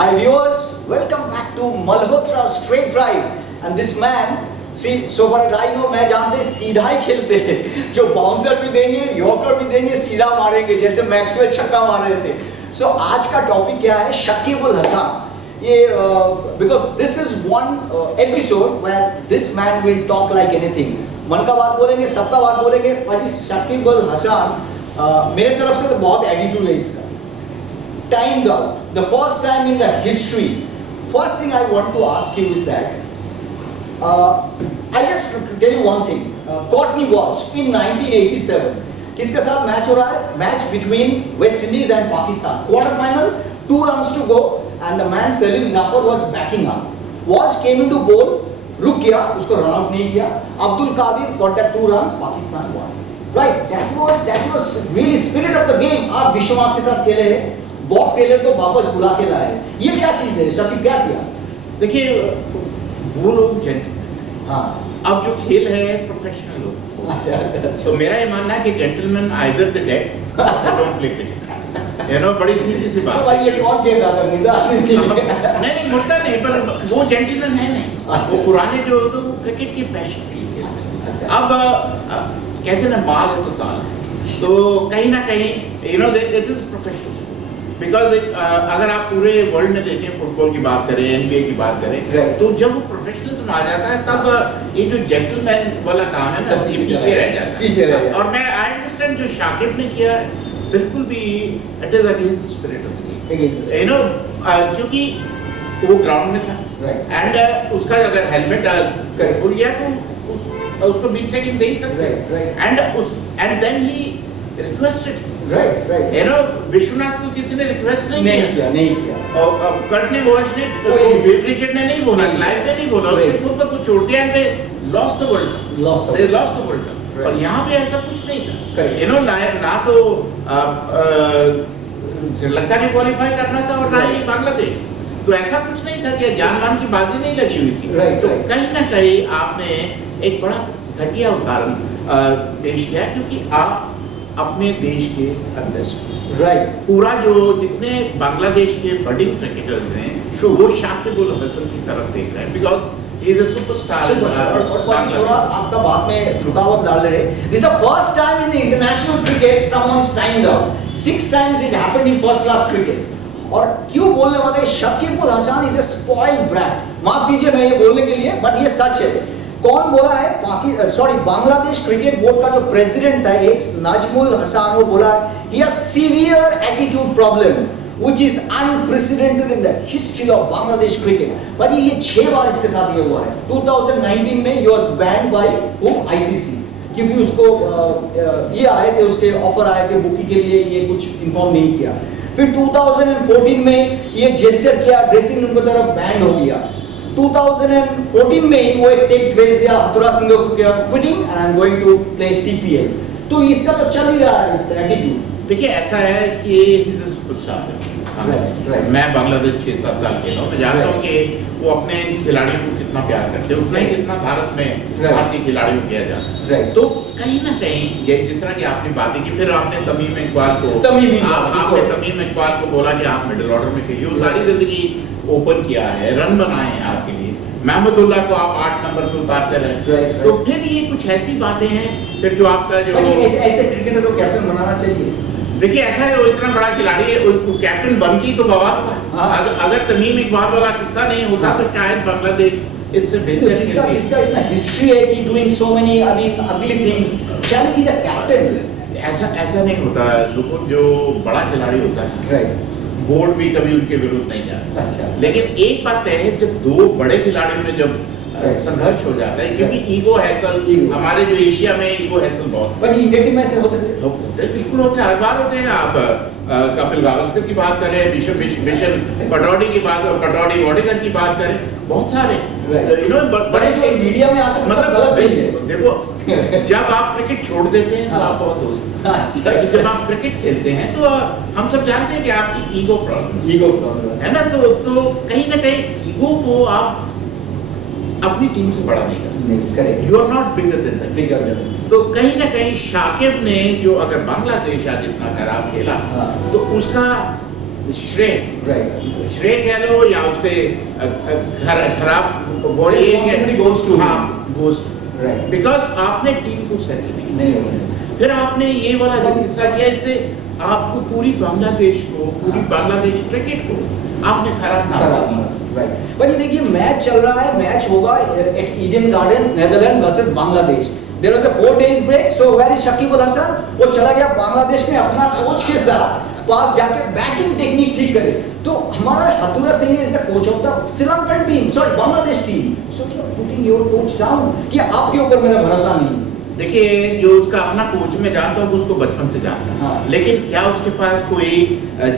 Hi viewers, welcome back to Malhotra Straight Drive. And this man, see, so far as I know, मैं जानते सीधा ही खेलते हैं, जो बाउंसर भी देंगे, यॉर्कर भी देंगे, सीधा मारेंगे, जैसे मैक्सवेल छक्का मार रहे थे. So आज का टॉपिक क्या है? शकीब अल हसन. ये because this is one episode where this man will talk like anything. मन का बात बोलेंगे, सबका बात बोलेंगे. पर इस शकीब अल हसन मेरे तरफ से तो बहुत एटीट्यूड है इसका. Timed out, the first time in the history. First thing I want to ask you is that I just tell you one thing. Courtney Walsh in 1987. किसके साथ मैच हो रहा है? Match between West Indies and Pakistan. Quarter final, 2 runs to go, and the man Salim Zafar was backing up. Walsh came into bowl, रुक गया, उसको run out नहीं किया. Abdul Qadir got that 2 runs, Pakistan won. Right, that was really spirit of the game. आप विश्वनाथ के साथ खेले हैं. बॉब टेलर को वापस बुला के लाए. ये क्या चीज है? शकीब क्या किया? देखिए वो लोग जेंटलमैन. हाँ. अब जो खेल है प्रोफेशनल लोग. अच्छा. तो मेरा ये मानना है कि gentleman either the dead don't play cricket. You know बड़ी सीधी सी बात. तो भाई ये कौन खेल रहा था? मुद्दा नहीं मुद्दा नहीं, पर वो जेंटलमैन है नहीं. अच्छा. वो पुराने जो होते वो क्रिकेट की पैशन के लिए. अच्छा. अब कहते हैं ना माल है तो ताल है. तो कहीं ना कहीं you know it is professional. Because अगर आप पूरे वर्ल्ड में देखें, फुटबॉल की बात करें, एनबीए की बात करें, तो जब वो प्रोफेशनलिज्म आ जाता है तब ये जो जेंटलमैन वाला काम है ना, ये पीछे रह जाता है. और मैं आई अंडरस्टैंड जो शाकिब ने किया बिल्कुल भी it is against the spirit of the game. You know क्योंकि वो ग्राउंड में था एंड उसका अगर हेलमेट खुल गया तो उसको 20 सेकंड दे ही सकते. And then he requested. Right. You know Vishwanath को किसी ने रिक्वेस्ट नहीं किया. और कर्टनी वॉल्श ने, रिचर्ड ने नहीं बोला, क्लाइव ने नहीं बोला, उसने खुद ब खुद छोड़ दिया. They lost the world cup. और यहाँ पे ऐसा कुछ नहीं था. यू नो ना तो श्रीलंका ने क्वालिफाई करना था और ना ही बांग्लादेश. तो ऐसा कुछ नहीं था कि जान मान की बाजी नहीं लगी हुई थी. तो कहीं ना कहीं आपने एक बड़ा घटिया उदाहरण पेश किया, क्योंकि आप अपने देश के अंदर राइट पूरा जो जितने बांग्लादेश के बडिंग क्रिकेटर्स हैं वो शाकिब अल हसन की तरफ देख रहे हैं, because he is a superstar. और थोड़ा आपका बात में रुकावट डाल रहे हैं. This the first time in the international cricket someone is timed out. 6 times it happened in first class cricket. और क्यों बोलने वाले Shakib Al Hasan is a spoiled brat. माफ कीजिए मैं ये बोलने के लिए, बट ये सच है. कौन बोला है? बांग्लादेश क्रिकेट बोर्ड का जो प्रेसिडेंट था एक नजमुल हसन, वो बोला he has severe attitude problem which is unprecedented in the history of Bangladesh cricket. पर ये 6 बार इसके साथ ये हुआ है. 2019 में he was banned by ICC, क्योंकि उसको ये आए थे, उसके ऑफर आए थे बुकी के लिए, ये कुछ इन्फॉर्म नहीं किया. फिर 2014 में ये जेस्चर किया, ड्रेसिंग रूम की तरफ बैंड हो गया. 2014 में ही वो एक टेक्स्ट भेज दिया हथुरा सिंह को कि quitting and I am going to play CPL. तो इसका तो चल ही रहा है इसका एटीट्यूड. देखिए ऐसा है कि ही इज अ सुपरस्टार. मैं बांग्लादेश 6-7 साल खेला हूँ. मैं जानता हूँ कि वो अपने खिलाड़ियों को कितना प्यार करते हैं, उतना ही कितना भारत में भारतीय खिलाड़ियों को किया जाता है. तो कहीं ना कहीं जिस तरह की आपने बातें की, फिर आपने तमीम इकबाल को बोला कि आप मिडिल ऑर्डर में खेलिए. वो सारी जिंदगी ओपन किया है, रन बनाए हैं आपके लिए. महमूदुल्लाह को आप 8 नंबर पे उतारते रहे. तो फिर ये कुछ ऐसी बातें हैं. फिर जो आपका जो ऐसे क्रिकेटर को कैप्टन बनाना चाहिए. देखिए ऐसा है, वो इतना बड़ा खिलाड़ी है, वो कैप्टन बन की तो बवाल हुआ. अगर तमीम इकबाल वाला किस्सा नहीं होता तो शायद बांग्लादेश इससे बेहतर. जिसका इतना हिस्ट्री है कि doing so many I mean ugly things, can be the captain. ऐसा नहीं होता. जो बड़ा खिलाड़ी होता है बोर्ड भी कभी उनके विरुद्ध नहीं जाता. अच्छा. लेकिन एक बात तय है, जब 2 बड़े खिलाड़ियों में जब संघर्ष हो जाता है, क्योंकि ईगो हैसल हमारे जो एशिया में ईगो हैसल बहुत. पर इंडिया टीम में ऐसे होते बिल्कुल होते हैं, हर बार होते हैं. आप कपिल गावस्कर की बात करें, बिशन पटौड़ी की बात, पटौड़ी वाडेकर की बात करें, बहुत सारे यू नो बड़े जो मीडिया में आते हैं, मतलब गलत नहीं है. देखो जब आप क्रिकेट छोड़ देते हैं तो आप बहुत दोस्त. जब आप क्रिकेट खेलते हैं तो हम सब जानते हैं कि आपकी ईगो प्रॉब्लम है ना. तो कहीं ना कहीं ईगो को आप अपनी टीम से बड़ा नहीं कर सकते. You are not bigger than that. तो कहीं ना कहीं शाकिब ने जो अगर बांग्लादेश आज इतना खराब खेला तो उसका श्रेय राइट श्रेय कह लो या उसके खराब body Responsibility goes to him. हाँ goes Right. बिकॉज आपने टीम को सेटल नहीं होने फिर आपने ये वाला जो हिस्सा किया, इससे आपको पूरी बांग्लादेश को, पूरी बांग्लादेश क्रिकेट को आपने खराब ना राइट। भाई देखिए मैच चल रहा है, मैच होगा at Eden Gardens, Netherland versus Bangladesh. There was a 4 days break, so where is Shakib Al Hasan? वो चला गया बांग्लादेश में अपना कोच के साथ पास जाके बैटिंग टेक्निक ठीक करे। तो हमारा Hathuru Singha is the coach of the Sri Lankan team, sorry Bangladesh team. So you are putting your coach down कि आपके ऊपर मेरा भरोसा नहीं। देखिए जो उसका अपना कोच मैं जानता हूँ, उसको बचपन से जानता हूँ, हाँ। लेकिन क्या उसके पास कोई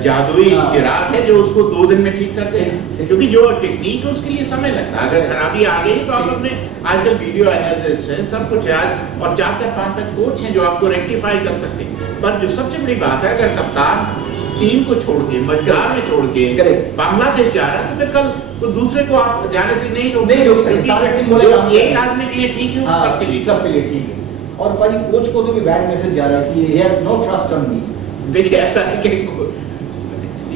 जादुई हाँ। चिराग है जो उसको 2 दिन में ठीक कर दे? ठीक। क्योंकि जो टेक्निक है उसके लिए समय लगता है। अगर खराबी आ गई तो आप ठीक। अपने आजकल वीडियो एनालिसिस है, सब कुछ है आज, और 4-5 कोच हैं जो आपको रेक्टिफाई कर सकते हैं। पर जो सबसे बड़ी बात है, अगर कप्तान टीम को छोड़ के मझधार में छोड़ के Correct. बांग्लादेश जा रहा है तो फिर कल तो दूसरे को आप जाने से नहीं रोक सकते। सारे टीम बोले जो काम एक करें। आदमी के लिए ठीक है, वो सबके लिए ठीक है। और भाई कोच को तो भी बैड मैसेज जा रहा है कि he has no trust on me. देखिए ऐसा है कि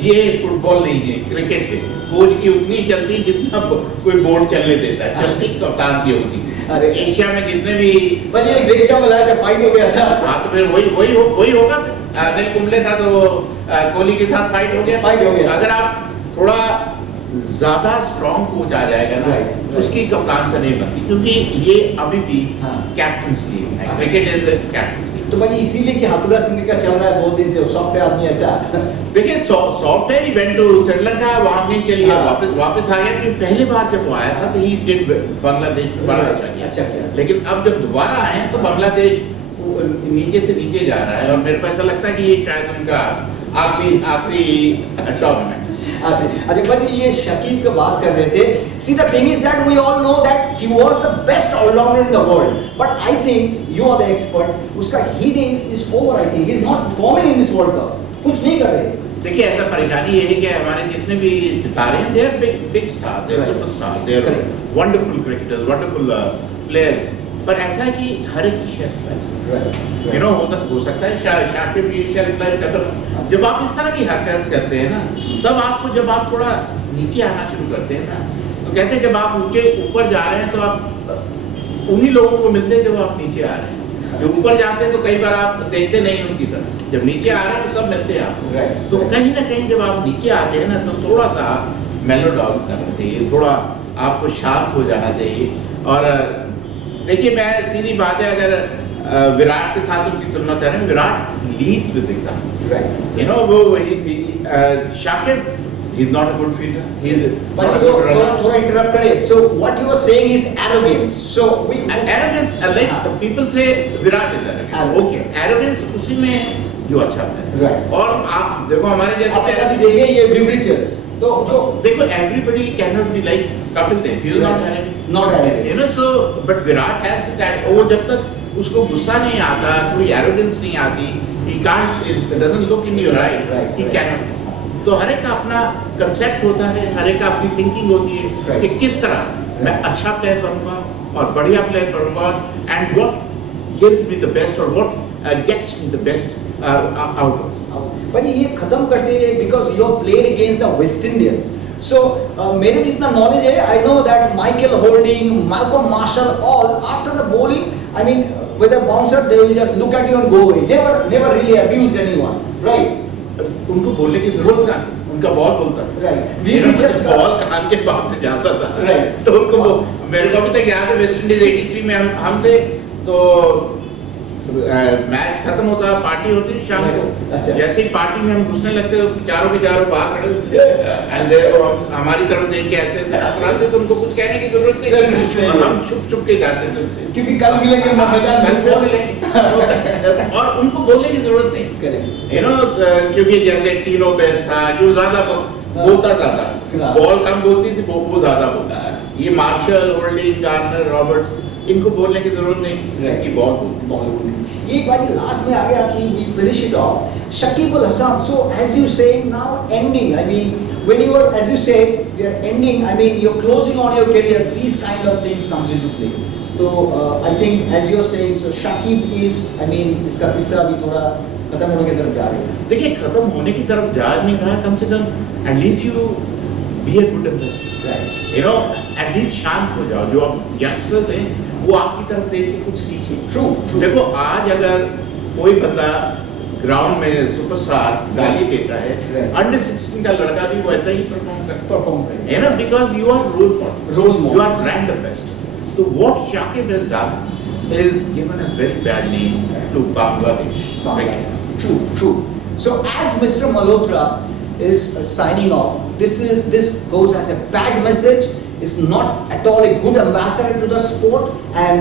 ये फुटबॉल नहीं है, क्रिकेट है। कोच की उतनी चलती जितना कोई बोर्ड चलने देता है, चलती कप्तान की होती। अरे एशिया में जितने भी भाई एक रिक्शा में लाया था, फाइट हो गया था। हाँ तो फिर वही होगा। अनिल कुंबले था तो कोहली के साथ फाइट हो गया। अगर आप थोड़ा ज्यादा स्ट्रॉन्ग कोच आ जाएगा ना, Right. उसकी कप्तान से नहीं बनती, क्योंकि ये अभी भी हाँ। कैप्टन टीम है। Cricket is captain team. तो भाई इसीलिए कि हथुरा सिंह का चल रहा है बहुत दिन से, सॉफ्ट है आदमी ऐसा। देखिए सॉफ्ट है, इवेंट टू श्रीलंका वहां नहीं चली है, हाँ। वापस आ गया। कि पहले बार जब वो आया था तो ही डिड बांग्लादेश में बड़ा अच्छा किया। लेकिन अब जब दोबारा आए हैं तो बांग्लादेश नीचे से नीचे जा रहा है, और मेरे को ऐसा लगता है कि ये शायद उनका आखिरी टूर्नामेंट। अच्छा भाई ये शकीब की बात कर रहे थे। See the thing is that we all know that he was the best all-rounder in the world, but I think you are the expert. उसका hit is over. I think he is not performing in this World Cup. कुछ नहीं कर रहे। देखिए ऐसा परेशानी ये है कि हमारे जितने भी सितारे हैं, they are big stars, they are superstar, they are wonderful cricketers, wonderful players. पर ऐसा है कि हर एक की शेल्फ लाइफ, यू नो, हो सकता है शाकिब की शेल्फ लाइफ खत्म। जब आप इस तरह की हरकत करते हैं ना, तब आपको, जब आप थोड़ा नीचे आना शुरू करते हैं ना, तो कहते हैं जब आप ऊपर जा रहे हैं तो आप उन्हीं लोगों को मिलते हैं जब आप नीचे आ रहे हैं। जो ऊपर जाते हैं तो कई बार आप देखते नहीं उनकी तरफ, जब नीचे आ रहे हैं तो सब मिलते हैं आपको। तो कहीं ना कहीं जब आप नीचे आते हैं ना, तो थोड़ा सा मेलो डाउन करना चाहिए, थोड़ा आपको शांत हो जाना चाहिए। और देखिए मैं सीधी बात है, अगर विराट के साथ उनकी तुलना कर रहे हैं, Virat leads with example, you know. वो Shakib he is not a good fielder, he is not a good runner. थोड़ा इंटरप्ट करें। So what you are saying is arrogance. So we arrogance, like people say Virat is arrogant. Okay, arrogance उसी में जो अच्छा है। Right. और आप देखो हमारे जैसे आपने कभी देखे ये Beverages, तो जो देखो everybody cannot be like Kapil Dev, he is not arrogant. not arrogant. You know, so but Virat has this attitude. वो जब तक उसको गुस्सा नहीं आता, थोड़ी arrogance नहीं आती, he can't, it doesn't look in your eye, he cannot perform. तो हर एक का अपना कंसेप्ट होता है, हर एक का अपनी थिंकिंग होती है कि किस तरह मैं अच्छा प्लेयर बनूंगा और बढ़िया प्लेयर बनूंगा, and what gives me the best और what gets me the best out. भाई ये खत्म करते हैं because you are played against the West Indians. So मेरे जितना नॉलेज है, I know that Michael Holding, Malcolm Marshall, all after the bowling, I mean with a bouncer they will just look at you and go away. Never really abused anyone, right? उनको बोलने की जरूरत ना थी, उनका ball बोलता था। Right, ball कान के पास से जाता था। राइट, तो उनको मेरे को अभी तक याद है, वेस्ट इंडीज 83 में हम थे, तो मैच खत्म होता, पार्टी होती शाम को। जैसे ही पार्टी में हम घुसने लगते तो चारों के चारों बाहर खड़े होते, एंड हमारी तरफ देख के ऐसे मुस्कुराते, तो उनको कुछ कहने की जरूरत नहीं, और हम छुप के जाते थे उनसे, क्योंकि कल मिलेंगे, कल मिलेंगे, और उनको बोलने की जरूरत नहीं, यू नो। क्योंकि जैसे टीनो बेस्ट था, जो ज्यादा बोलता ज्यादा, बॉल कम बोलती थी, वो ज्यादा बोलता। ये मार्शल, होल्डिंग, गार्नर, रॉबर्ट्स, इनको बोलने की जरूरत नहीं कि बहुत एक बार लास्ट में आ गया कि we finish it off. Shakib Al Hasan. So as you say now, ending. I mean, when you are, as you said, you are ending. I mean, you're closing on your career. These kind of things comes into play. So I think as you're saying, so Shakib is. I mean, इसका किस्सा भी थोड़ा खत्म होने की तरफ जा रहा है. देखिए खत्म होने की तरफ जा नहीं रहा, कम से कम at least you be a good investor, you know, at least शांत हो जाओ. जो आप यंगस्टर्स हैं वो आपकी तरफ देख के कुछ सीखे. True. देखो आज अगर कोई बंदा ग्राउंड में सुपरस्टार गाली देता है, अंडर 16 का लड़का भी वैसा ही परफॉर्म करे, है ना, because you are role model, you are brand ambassador. तो what Shakib has done is given a very bad name to Bangladesh. True. So as Mr. Malhotra is signing off, this goes as a bad message. It's not at all a good ambassador to the sport, and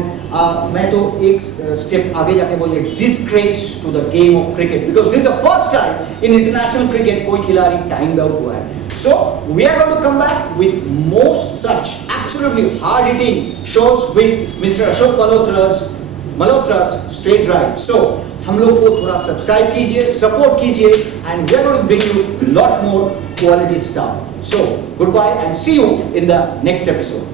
मैं तो एक step आगे जाके बोलूँगा disgrace to the game of cricket, because this is the first time in international cricket कोई खिलाड़ी timed out हुआ है. So we are going to come back with more such absolutely hard-hitting shows with Mr. Ashok Malhotra's Straight Drive. So हम लोग को थोड़ा subscribe कीजिए, support कीजिए, and we are going to bring you lot more quality stuff. So goodbye and see you in the next episode.